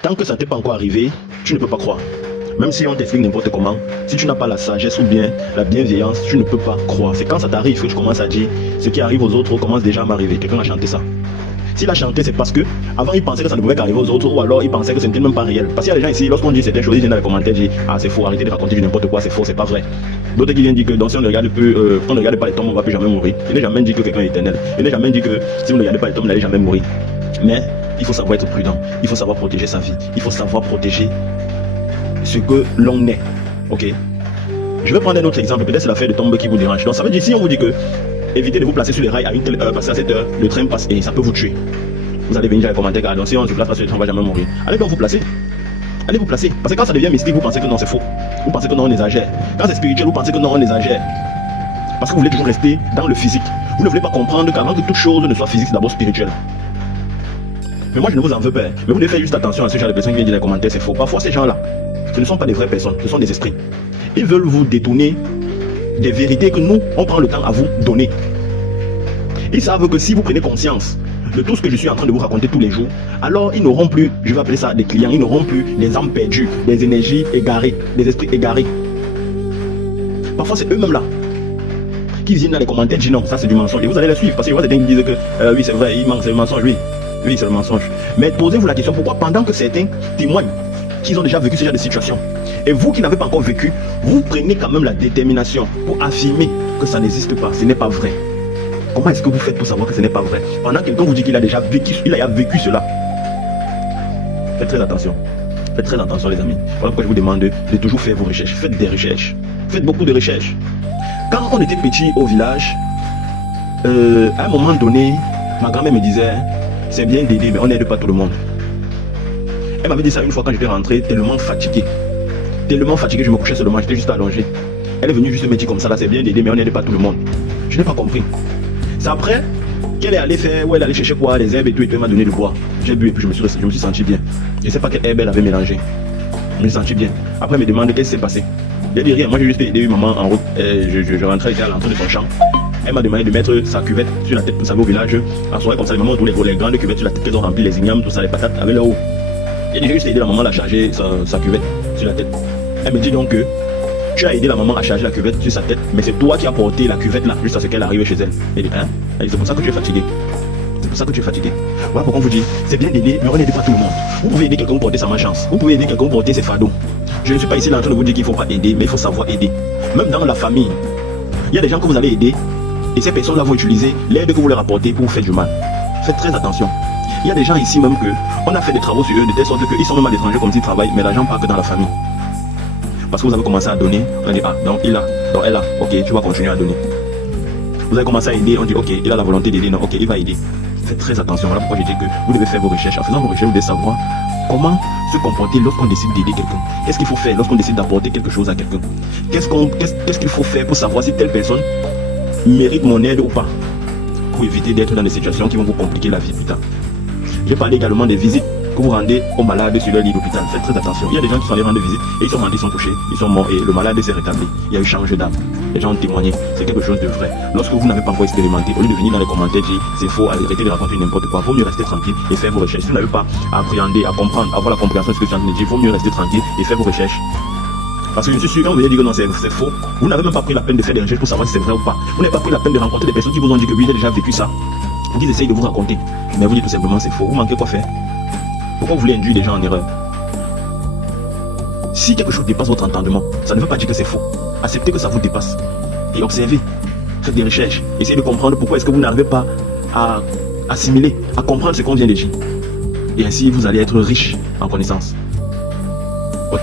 Tant que ça ne t'est pas encore arrivé, tu ne peux pas croire. Même si on t'explique n'importe comment, si tu n'as pas la sagesse ou bien la bienveillance, tu ne peux pas croire. C'est quand ça t'arrive que tu commences à dire ce qui arrive aux autres commence déjà à m'arriver. Quelqu'un a chanté ça. S'il a chanté, c'est parce que avant il pensait que ça ne pouvait qu'arriver aux autres, ou alors il pensait que ce n'était même pas réel. Parce qu'il y a des gens ici, lorsqu'on dit certaines choses, ils viennent dans les commentaires dire ah c'est faux, arrêtez de raconter du n'importe quoi, c'est faux, c'est pas vrai. D'autres qui viennent dire que donc, si on ne regarde pas les tombes, on ne va plus jamais mourir. Il n'est jamais dit que quelqu'un est éternel. Il n'est jamais dit que si vous ne regardez pas les tombes, vous n'allez jamais mourir. Mais il faut savoir être prudent, il faut savoir protéger sa vie, il faut savoir protéger ce que l'on est. Ok. Je vais prendre un autre exemple, peut-être c'est l'affaire de tombe qui vous dérange. Donc ça veut dire si on vous dit que évitez de vous placer sur les rails à une telle heure, parce qu'à cette heure, le train passe et ça peut vous tuer. Vous allez venir dans les commentaires, car donc si on se place pas sur le train, on ne va jamais mourir. Allez donc vous placer. Allez vous placer. Parce que quand ça devient mystique, vous pensez que non, c'est faux. Vous pensez que non, on exagère. Quand c'est spirituel, vous pensez que non, on exagère. Parce que vous voulez toujours rester dans le physique. Vous ne voulez pas comprendre qu'avant que toute chose ne soit physique, c'est d'abord spirituel. Mais moi, je ne vous en veux pas. Mais vous devez faire juste attention à ce genre de personnes qui viennent dire dans les commentaires, c'est faux. Parfois, ces gens-là, ce ne sont pas des vraies personnes, ce sont des esprits. Ils veulent vous détourner des vérités que nous, on prend le temps à vous donner. Ils savent que si vous prenez conscience de tout ce que je suis en train de vous raconter tous les jours, alors ils n'auront plus, je vais appeler ça des clients, ils n'auront plus des âmes perdues, des énergies égarées, des esprits égarés. Parfois c'est eux-mêmes là qui viennent dans les commentaires disent non, ça c'est du mensonge. Et vous allez les suivre parce que certains disent que oui c'est vrai, il manque, c'est le mensonge, oui c'est le mensonge. Mais posez-vous la question, pourquoi pendant que certains témoignent qu'ils ont déjà vécu ce genre de situation, et vous qui n'avez pas encore vécu, vous prenez quand même la détermination pour affirmer que ça n'existe pas, ce n'est pas vrai. Comment est-ce que vous faites pour savoir que ce n'est pas vrai? Pendant que quelqu'un vous dit qu'il a déjà vécu, cela. Faites très attention. Faites très attention les amis. Voilà pourquoi je vous demande de toujours faire vos recherches. Faites des recherches. Faites beaucoup de recherches. Quand on était petit au village, à un moment donné, ma grand-mère me disait c'est bien d'aider mais on n'aide pas tout le monde. Elle m'avait dit ça une fois quand j'étais rentré tellement fatigué. Tellement fatigué, je me couchais seulement, j'étais juste allongé. Elle est venue juste me dire comme ça, là c'est bien d'aider mais on n'aide pas tout le monde. Je n'ai pas compris. C'est après qu'elle est allée faire, où elle allait chercher quoi, les herbes et tout, elle m'a donné de boire. J'ai bu et puis je me suis senti bien. Je ne sais pas quelle herbe elle avait mélangé. Je me suis senti bien. Après elle me demande qu'est-ce qui s'est passé. J'ai dit rien, moi j'ai juste aidé maman en route. Je rentrais à l'entrée de son champ. Elle m'a demandé de mettre sa cuvette sur la tête, vous savez au village, en soirée comme ça, les mamans ont les grandes cuvettes sur la tête, qu'elles ont rempli les ignames, tout ça, les patates avec leur eau. J'ai dit juste aidé la maman à charger sa cuvette sur la tête. Elle me dit donc que tu as aidé la maman à charger la cuvette sur sa tête, mais c'est toi qui as porté la cuvette là, juste à ce qu'elle arrive chez elle. Elle dit, hein? Elle dit, c'est pour ça que tu es fatigué. C'est pour ça que tu es fatigué. Voilà pourquoi on vous dit, c'est bien d'aider, mais on n'aide pas tout le monde. Vous pouvez aider quelqu'un pour porter sa malchance. Vous pouvez aider quelqu'un pour porter ses fardeaux. Je ne suis pas ici en train de vous dire qu'il ne faut pas aider, mais il faut savoir aider. Même dans la famille, il y a des gens que vous allez aider, et ces personnes-là vont utiliser l'aide que vous leur apportez pour vous faire du mal. Faites très attention. Il y a des gens ici même que, on a fait des travaux sur eux de telle sorte qu'ils sont même à l'étranger comme s'ils travaillent, mais l'argent part que dans la famille. Parce que vous avez commencé à donner, on dit ah donc il a, donc elle a, ok tu vas continuer à donner. Vous avez commencé à aider, on dit ok il a la volonté d'aider, non ok il va aider. Faites très attention, voilà pourquoi je dis que vous devez faire vos recherches. En faisant vos recherches, vous devez savoir comment se comporter lorsqu'on décide d'aider quelqu'un. Qu'est-ce qu'il faut faire lorsqu'on décide d'apporter quelque chose à quelqu'un. Qu'est-ce qu'il faut faire pour savoir si telle personne mérite mon aide ou pas, pour éviter d'être dans des situations qui vont vous compliquer la vie plus tard. J'ai parlé également des visites que vous rendez aux malades sur leur lit d'hôpital. Faites très attention. Il y a des gens qui sont allés rendre visite et ils sont rendus, ils sont touchés, ils sont morts et le malade s'est rétabli. Il y a eu change d'âme. Les gens ont témoigné. C'est quelque chose de vrai. Lorsque vous n'avez pas encore expérimenté, au lieu de venir dans les commentaires dire c'est faux, arrêtez de raconter n'importe quoi, vaut mieux rester tranquille et faire vos recherches. Si vous n'avez pas à appréhender, à comprendre, à avoir la compréhension de ce que je suis en train de dire, vaut mieux rester tranquille et faire vos recherches. Parce que je suis sûr, quand vous avez dit que non, c'est faux, vous n'avez même pas pris la peine de faire des recherches pour savoir si c'est vrai ou pas. Vous n'avez pas pris la peine de rencontrer des personnes qui vous ont dit que oui, j'ai déjà vécu ça. Ils essayent de vous raconter. Mais vous dites tout simplement c'est faux. Vous manquez quoi faire? Pourquoi vous voulez induire des gens en erreur? Si quelque chose dépasse votre entendement, ça ne veut pas dire que c'est faux. Acceptez que ça vous dépasse. Et observez. Faites des recherches. Essayez de comprendre pourquoi est-ce que vous n'arrivez pas à assimiler, à comprendre ce qu'on vient de dire. Et ainsi, vous allez être riche en connaissances. Au